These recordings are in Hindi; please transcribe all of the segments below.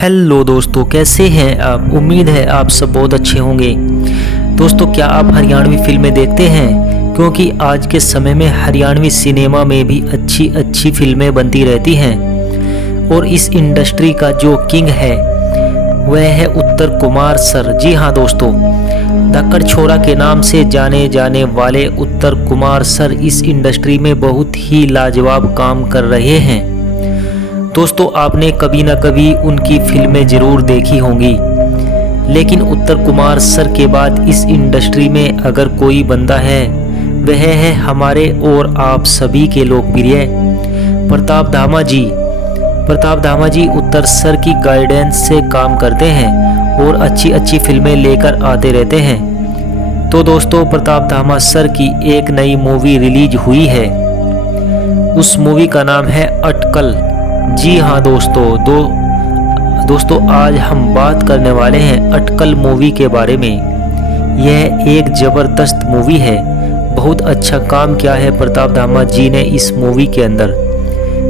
हेलो दोस्तों, कैसे हैं आप। उम्मीद है आप सब बहुत अच्छे होंगे। दोस्तों, क्या आप हरियाणवी फिल्में देखते हैं? क्योंकि आज के समय में हरियाणवी सिनेमा में भी अच्छी अच्छी फिल्में बनती रहती हैं और इस इंडस्ट्री का जो किंग है वह है उत्तर कुमार सर। जी हाँ दोस्तों, धक्कड़ छोरा के नाम से जाने जाने वाले उत्तर कुमार सर इस इंडस्ट्री में बहुत ही लाजवाब काम कर रहे हैं। दोस्तों, आपने कभी ना कभी उनकी फिल्में ज़रूर देखी होंगी, लेकिन उत्तर कुमार सर के बाद इस इंडस्ट्री में अगर कोई बंदा है वह है हमारे और आप सभी के लोकप्रिय प्रताप धामा जी। प्रताप धामा जी उत्तर सर की गाइडेंस से काम करते हैं और अच्छी अच्छी फिल्में लेकर आते रहते हैं। तो दोस्तों, प्रताप धामा सर की एक नई मूवी रिलीज हुई है। उस मूवी का नाम है अटकल। जी हाँ दोस्तों, आज हम बात करने वाले हैं अटकल मूवी के बारे में। यह एक ज़बरदस्त मूवी है। बहुत अच्छा काम किया है प्रताप धामा जी ने इस मूवी के अंदर।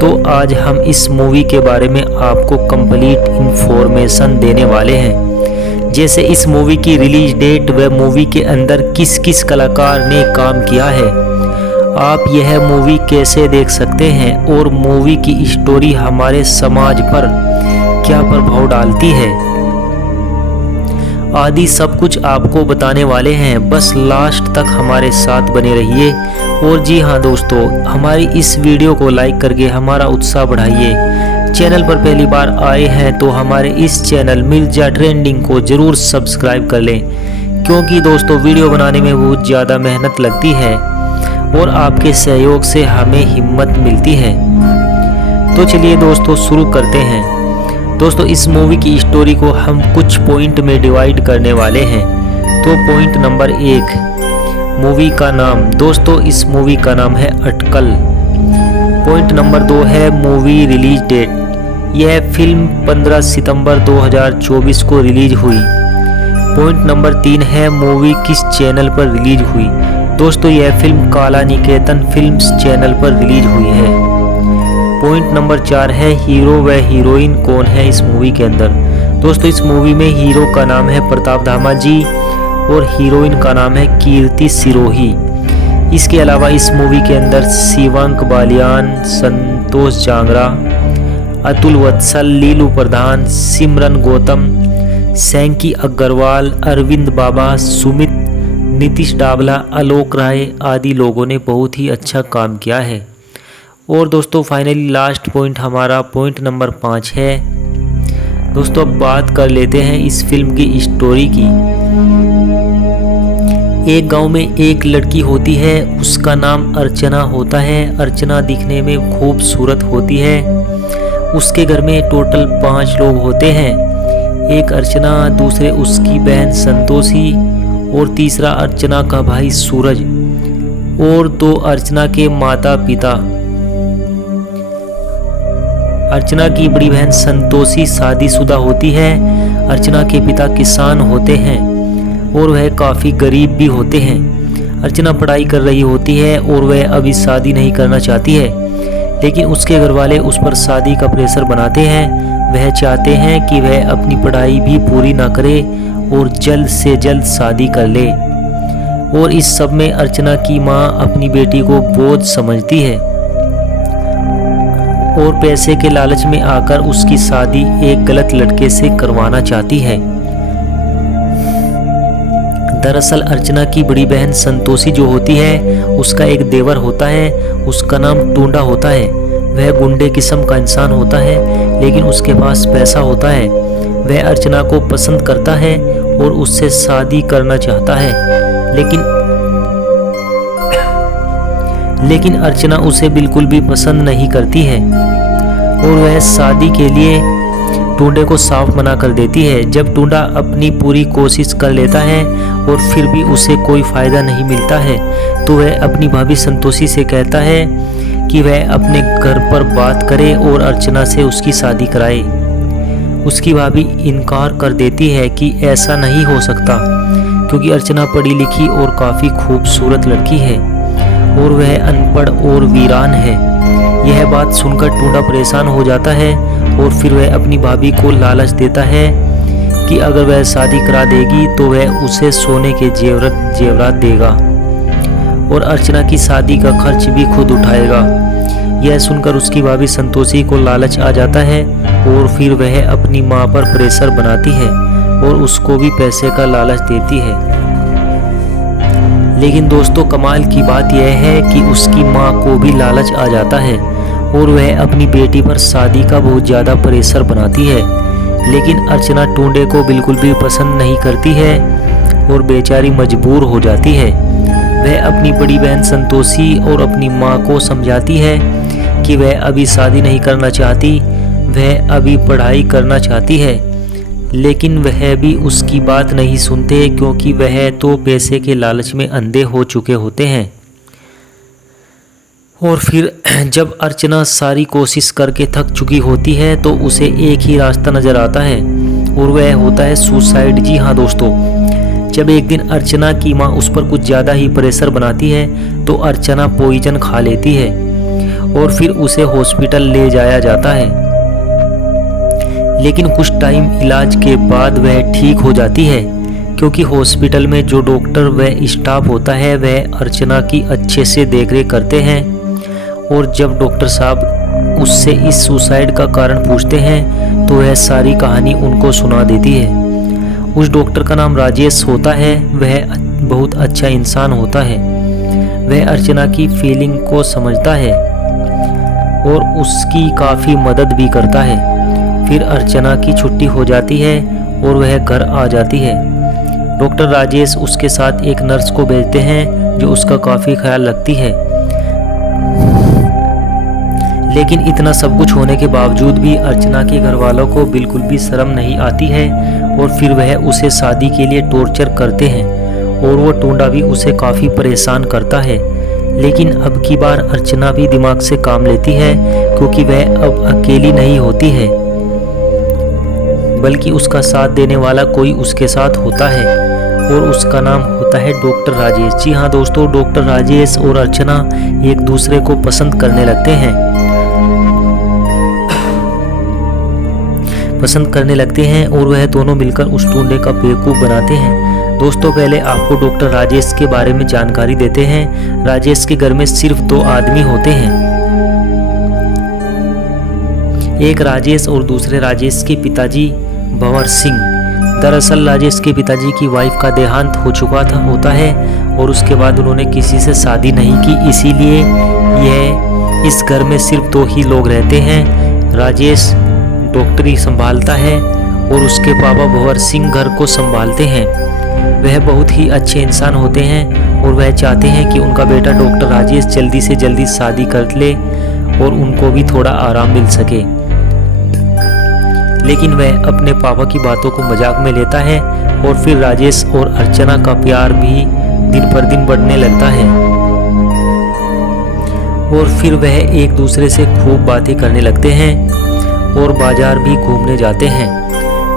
तो आज हम इस मूवी के बारे में आपको कंप्लीट इंफॉर्मेशन देने वाले हैं, जैसे इस मूवी की रिलीज डेट व मूवी के अंदर किस किस कलाकार ने काम किया है, आप यह मूवी कैसे देख सकते हैं और मूवी की स्टोरी हमारे समाज पर क्या प्रभाव डालती है, आदि सब कुछ आपको बताने वाले हैं। बस लास्ट तक हमारे साथ बने रहिए। और जी हाँ दोस्तों, हमारी इस वीडियो को लाइक करके हमारा उत्साह बढ़ाइए। चैनल पर पहली बार आए हैं तो हमारे इस चैनल मिर्जा ट्रेंडिंग को ज़रूर सब्सक्राइब कर लें, क्योंकि दोस्तों वीडियो बनाने में बहुत ज़्यादा मेहनत लगती है और आपके सहयोग से हमें हिम्मत मिलती है। तो चलिए दोस्तों शुरू करते हैं। दोस्तों, इस मूवी की स्टोरी को हम कुछ पॉइंट में डिवाइड करने वाले हैं। तो पॉइंट नंबर 1, मूवी का नाम। दोस्तों, इस मूवी का नाम है अटकल। पॉइंट नंबर 2 है मूवी रिलीज डेट। यह फिल्म 15 सितंबर 2024 को रिलीज हुई। पॉइंट नंबर 3 है मूवी किस चैनल पर रिलीज हुई। दोस्तों, यह फिल्म काला निकेतन फिल्म्स चैनल पर रिलीज हुई है। पॉइंट नंबर 4 है हीरो व हीरोइन कौन है इस मूवी के अंदर। दोस्तों, इस मूवी में हीरो का नाम है प्रताप धामा जी और हीरोइन का नाम है कीर्ति सिरोही। इसके अलावा इस मूवी के अंदर शिवांक बालियान, संतोष जांगरा, अतुल वत्सल, लीलू प्रधान, सिमरन गौतम, सैंकी अग्रवाल, अरविंद बाबा, सुमित, नीतीश डाबला, आलोक राय आदि लोगों ने बहुत ही अच्छा काम किया है। और दोस्तों, फाइनली लास्ट पॉइंट हमारा पॉइंट नंबर 5 है। दोस्तों, अब बात कर लेते हैं इस फिल्म की स्टोरी की। एक गांव में एक लड़की होती है, उसका नाम अर्चना होता है। अर्चना दिखने में खूबसूरत होती है। उसके घर में टोटल 5 लोग होते हैं। एक अर्चना, दूसरे उसकी बहन संतोषी और तीसरा अर्चना का भाई सूरज और 2 अर्चना के माता पिता। अर्चना की बड़ी बहन संतोषी शादीशुदा होती है। अर्चना के पिता किसान होते हैं और वह काफ़ी गरीब भी होते हैं। अर्चना पढ़ाई कर रही होती है और वह अभी शादी नहीं करना चाहती है, लेकिन उसके घर वाले उस पर शादी का प्रेशर बनाते हैं। वह चाहते हैं कि वह अपनी पढ़ाई भी पूरी ना करे और जल्द से जल्द शादी कर ले। और इस सब में अर्चना की माँ अपनी बेटी को बोझ समझती है और पैसे के लालच में आकर उसकी शादी एक गलत लड़के से करवाना चाहती है। दरअसल अर्चना की बड़ी बहन संतोषी जो होती है, उसका एक देवर होता है, उसका नाम टूंडा होता है। वह गुंडे किस्म का इंसान होता है, लेकिन उसके पास पैसा होता है। वह अर्चना को पसंद करता है और उससे शादी करना चाहता है, लेकिन अर्चना उसे बिल्कुल भी पसंद नहीं करती है और वह शादी के लिए टूंडे को साफ मना कर देती है। जब टूंडा अपनी पूरी कोशिश कर लेता है और फिर भी उसे कोई फ़ायदा नहीं मिलता है, तो वह अपनी भाभी संतोषी से कहता है कि वह अपने घर पर बात करे और अर्चना से उसकी शादी कराए। उसकी भाभी इनकार कर देती है कि ऐसा नहीं हो सकता, क्योंकि अर्चना पढ़ी लिखी और काफ़ी खूबसूरत लड़की है और वह अनपढ़ और वीरान है। यह बात सुनकर टूंडा परेशान हो जाता है और फिर वह अपनी भाभी को लालच देता है कि अगर वह शादी करा देगी तो वह उसे सोने के जेवरात देगा और अर्चना की शादी का खर्च भी खुद उठाएगा। यह सुनकर उसकी भाभी संतोषी को लालच आ जाता है और फिर वह अपनी मां पर प्रेशर बनाती है और उसको भी पैसे का लालच देती है। लेकिन दोस्तों कमाल की बात यह है कि उसकी मां को भी लालच आ जाता है और वह अपनी बेटी पर शादी का बहुत ज़्यादा प्रेशर बनाती है। लेकिन अर्चना टुंडे को बिल्कुल भी पसंद नहीं करती है और बेचारी मजबूर हो जाती है। वह अपनी बड़ी बहन संतोषी और अपनी मां को समझाती है कि वह अभी शादी नहीं करना चाहती, वह अभी पढ़ाई करना चाहती है। लेकिन वह भी उसकी बात नहीं सुनते क्योंकि वह तो पैसे के लालच में अंधे हो चुके होते हैं। और फिर जब अर्चना सारी कोशिश करके थक चुकी होती है तो उसे एक ही रास्ता नज़र आता है और वह होता है सुसाइड। जी हाँ दोस्तों, जब एक दिन अर्चना की माँ उस पर कुछ ज़्यादा ही प्रेशर बनाती है तो अर्चना पॉइजन खा लेती है और फिर उसे हॉस्पिटल ले जाया जाता है। लेकिन कुछ टाइम इलाज के बाद वह ठीक हो जाती है क्योंकि हॉस्पिटल में जो डॉक्टर व स्टाफ होता है वह अर्चना की अच्छे से देखरेख करते हैं। और जब डॉक्टर साहब उससे इस सुसाइड का कारण पूछते हैं तो वह सारी कहानी उनको सुना देती है। उस डॉक्टर का नाम राजेश होता है। वह बहुत अच्छा इंसान होता है। वह अर्चना की फीलिंग को समझता है और उसकी काफ़ी मदद भी करता है। फिर अर्चना की छुट्टी हो जाती है और वह घर आ जाती है। डॉक्टर राजेश उसके साथ एक नर्स को भेजते हैं जो उसका काफ़ी ख्याल रखती है। लेकिन इतना सब कुछ होने के बावजूद भी अर्चना के घर वालों को बिल्कुल भी शर्म नहीं आती है और फिर वह उसे शादी के लिए टॉर्चर करते हैं और वो टुंडा भी उसे काफ़ी परेशान करता है। लेकिन अब की बार अर्चना भी दिमाग से काम लेती है क्योंकि वह अब अकेली नहीं होती है बल्कि उसका साथ देने वाला कोई उसके साथ होता है और उसका नाम होता है डॉक्टर राजेश। जी हाँ दोस्तों, डॉक्टर राजेश और अर्चना एक दूसरे को पसंद करने लगते हैं और वह दोनों मिलकर उस टुंडे का बेवकूफ़ बनाते हैं। दोस्तों पहले आपको डॉक्टर राजेश के बारे में जानकारी देते हैं। राजेश के घर में सिर्फ 2 आदमी होते हैं, एक राजेश और दूसरे राजेश के पिताजी भंवर सिंह। दरअसल राजेश के पिताजी की वाइफ का देहांत हो चुका होता है और उसके बाद उन्होंने किसी से शादी नहीं की, इसीलिए यह इस घर में सिर्फ 2 ही लोग रहते हैं। राजेश डॉक्टरी संभालता है और उसके पापा भंवर सिंह घर को संभालते हैं। वह बहुत ही अच्छे इंसान होते हैं और वह चाहते हैं कि उनका बेटा डॉक्टर राजेश जल्दी से जल्दी शादी कर ले और उनको भी थोड़ा आराम मिल सके। लेकिन वह अपने पापा की बातों को मजाक में लेता है और फिर राजेश और अर्चना का प्यार भी दिन पर दिन बढ़ने लगता है और फिर वह एक दूसरे से खूब बातें करने लगते हैं और बाजार भी घूमने जाते हैं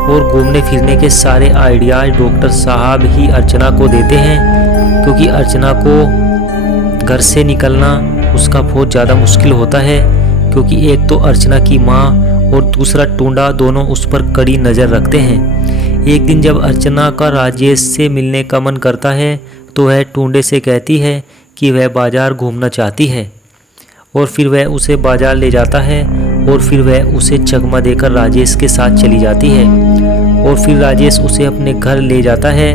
और घूमने फिरने के सारे आइडियाज डॉक्टर साहब ही अर्चना को देते हैं क्योंकि अर्चना को घर से निकलना उसका बहुत ज़्यादा मुश्किल होता है क्योंकि एक तो अर्चना की माँ और दूसरा टुंडा दोनों उस पर कड़ी नज़र रखते हैं। एक दिन जब अर्चना का राजेश से मिलने का मन करता है तो वह टुंडे से कहती है कि वह बाज़ार घूमना चाहती है और फिर वह उसे बाज़ार ले जाता है और फिर वह उसे चकमा देकर राजेश के साथ चली जाती है और फिर राजेश उसे अपने घर ले जाता है।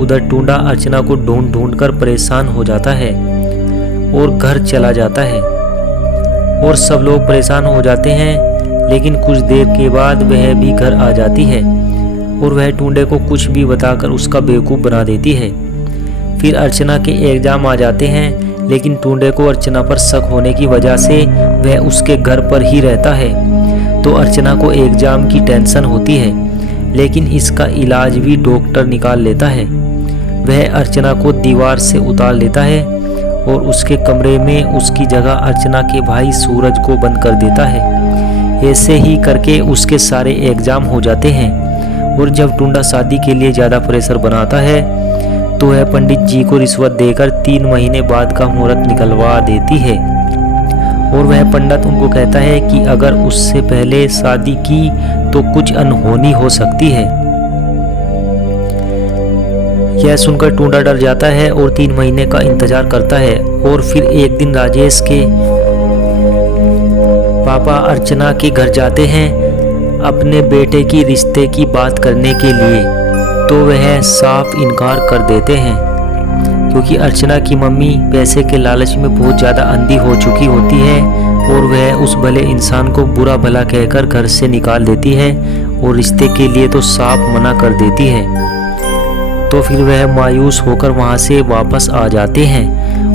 उधर टुंडा अर्चना को ढूंढ कर परेशान हो जाता है और घर चला जाता है और सब लोग परेशान हो जाते हैं। लेकिन कुछ देर के बाद वह भी घर आ जाती है और वह टुंडे को कुछ भी बताकर उसका बेवकूफ़ बना देती है। फिर अर्चना के एग्ज़ाम आ जाते हैं लेकिन टुंडे को अर्चना पर शक होने की वजह से वह उसके घर पर ही रहता है तो अर्चना को एग्ज़ाम की टेंशन होती है। लेकिन इसका इलाज भी डॉक्टर निकाल लेता है। वह अर्चना को दीवार से उतार लेता है और उसके कमरे में उसकी जगह अर्चना के भाई सूरज को बंद कर देता है। ऐसे ही करके उसके सारे एग्ज़ाम हो जाते हैं और जब टुंडा शादी के लिए ज़्यादा प्रेशर बनाता है तो वह पंडित जी को रिश्वत देकर 3 महीने बाद का मुहूर्त निकलवा देती है और वह पंडित उनको कहता है कि अगर उससे पहले शादी की तो कुछ अनहोनी हो सकती है। यह सुनकर टूंडा डर जाता है और 3 महीने का इंतजार करता है। और फिर एक दिन राजेश के पापा अर्चना के घर जाते हैं अपने बेटे की रिश्ते की बात करने के लिए, तो वह साफ इनकार कर देते हैं क्योंकि अर्चना की मम्मी पैसे के लालच में बहुत ज़्यादा अंधी हो चुकी होती है और वह उस भले इंसान को बुरा भला कहकर घर से निकाल देती है और रिश्ते के लिए तो साफ मना कर देती है। तो फिर वह मायूस होकर वहां से वापस आ जाते हैं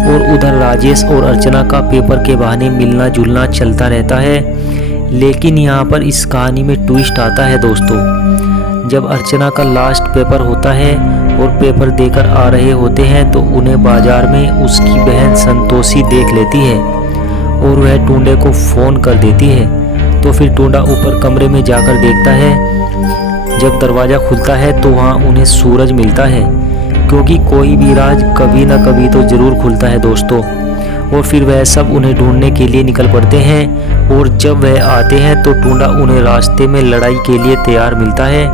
और उधर राजेश और अर्चना का पेपर के बहाने मिलना जुलना चलता रहता है। लेकिन यहाँ पर इस कहानी में ट्विस्ट आता है दोस्तों। जब अर्चना का लास्ट पेपर होता है और पेपर देकर आ रहे होते हैं तो उन्हें बाजार में उसकी बहन संतोषी देख लेती है और वह टूंडे को फ़ोन कर देती है। तो फिर टूंडा ऊपर कमरे में जाकर देखता है। जब दरवाज़ा खुलता है तो वहाँ उन्हें सूरज मिलता है, क्योंकि कोई भी राज कभी ना कभी तो ज़रूर खुलता है दोस्तों। और फिर वह सब उन्हें ढूंढने के लिए निकल पड़ते हैं और जब वह आते हैं तो टूंडा उन्हें रास्ते में लड़ाई के लिए तैयार मिलता है।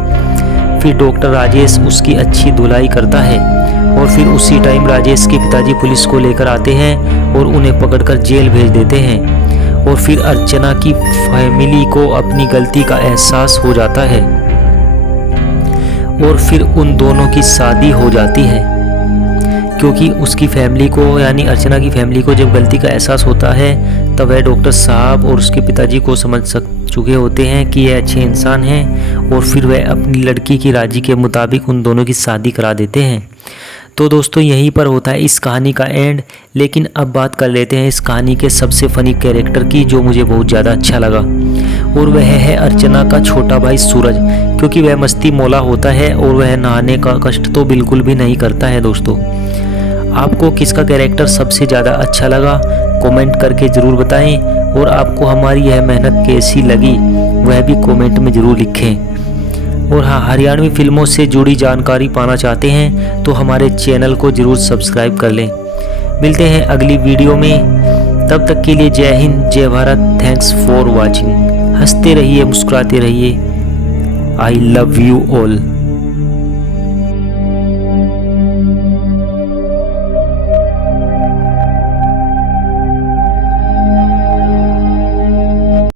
फिर डॉक्टर राजेश उसकी अच्छी धुलाई करता है और फिर उसी टाइम राजेश के पिताजी पुलिस को लेकर आते हैं और उन्हें पकड़कर जेल भेज देते हैं। और फिर अर्चना की फैमिली को अपनी गलती का एहसास हो जाता है और फिर उन दोनों की शादी हो जाती है, क्योंकि उसकी फैमिली को यानी अर्चना की फैमिली को जब गलती का एहसास होता है तब वह डॉक्टर साहब और उसके पिताजी को समझ चुके होते हैं कि यह अच्छे इंसान हैं और फिर वह अपनी लड़की की राजी के मुताबिक उन दोनों की शादी करा देते हैं। तो दोस्तों यहीं पर होता है इस कहानी का एंड। लेकिन अब बात कर लेते हैं इस कहानी के सबसे फ़नी कैरेक्टर की, जो मुझे बहुत ज़्यादा अच्छा लगा, और वह है अर्चना का छोटा भाई सूरज, क्योंकि वह मस्ती मौला होता है और वह नहाने का कष्ट तो बिल्कुल भी नहीं करता है। दोस्तों आपको किसका कैरेक्टर सबसे ज़्यादा अच्छा लगा कमेंट करके ज़रूर बताएं, और आपको हमारी यह मेहनत कैसी लगी वह भी कमेंट में ज़रूर लिखें। और हाँ, हरियाणवी फिल्मों से जुड़ी जानकारी पाना चाहते हैं तो हमारे चैनल को ज़रूर सब्सक्राइब कर लें। मिलते हैं अगली वीडियो में, तब तक के लिए जय हिंद, जय भारत। Thanks for watching. हंसते रहिए, मुस्कुराते रहिए। I love you all.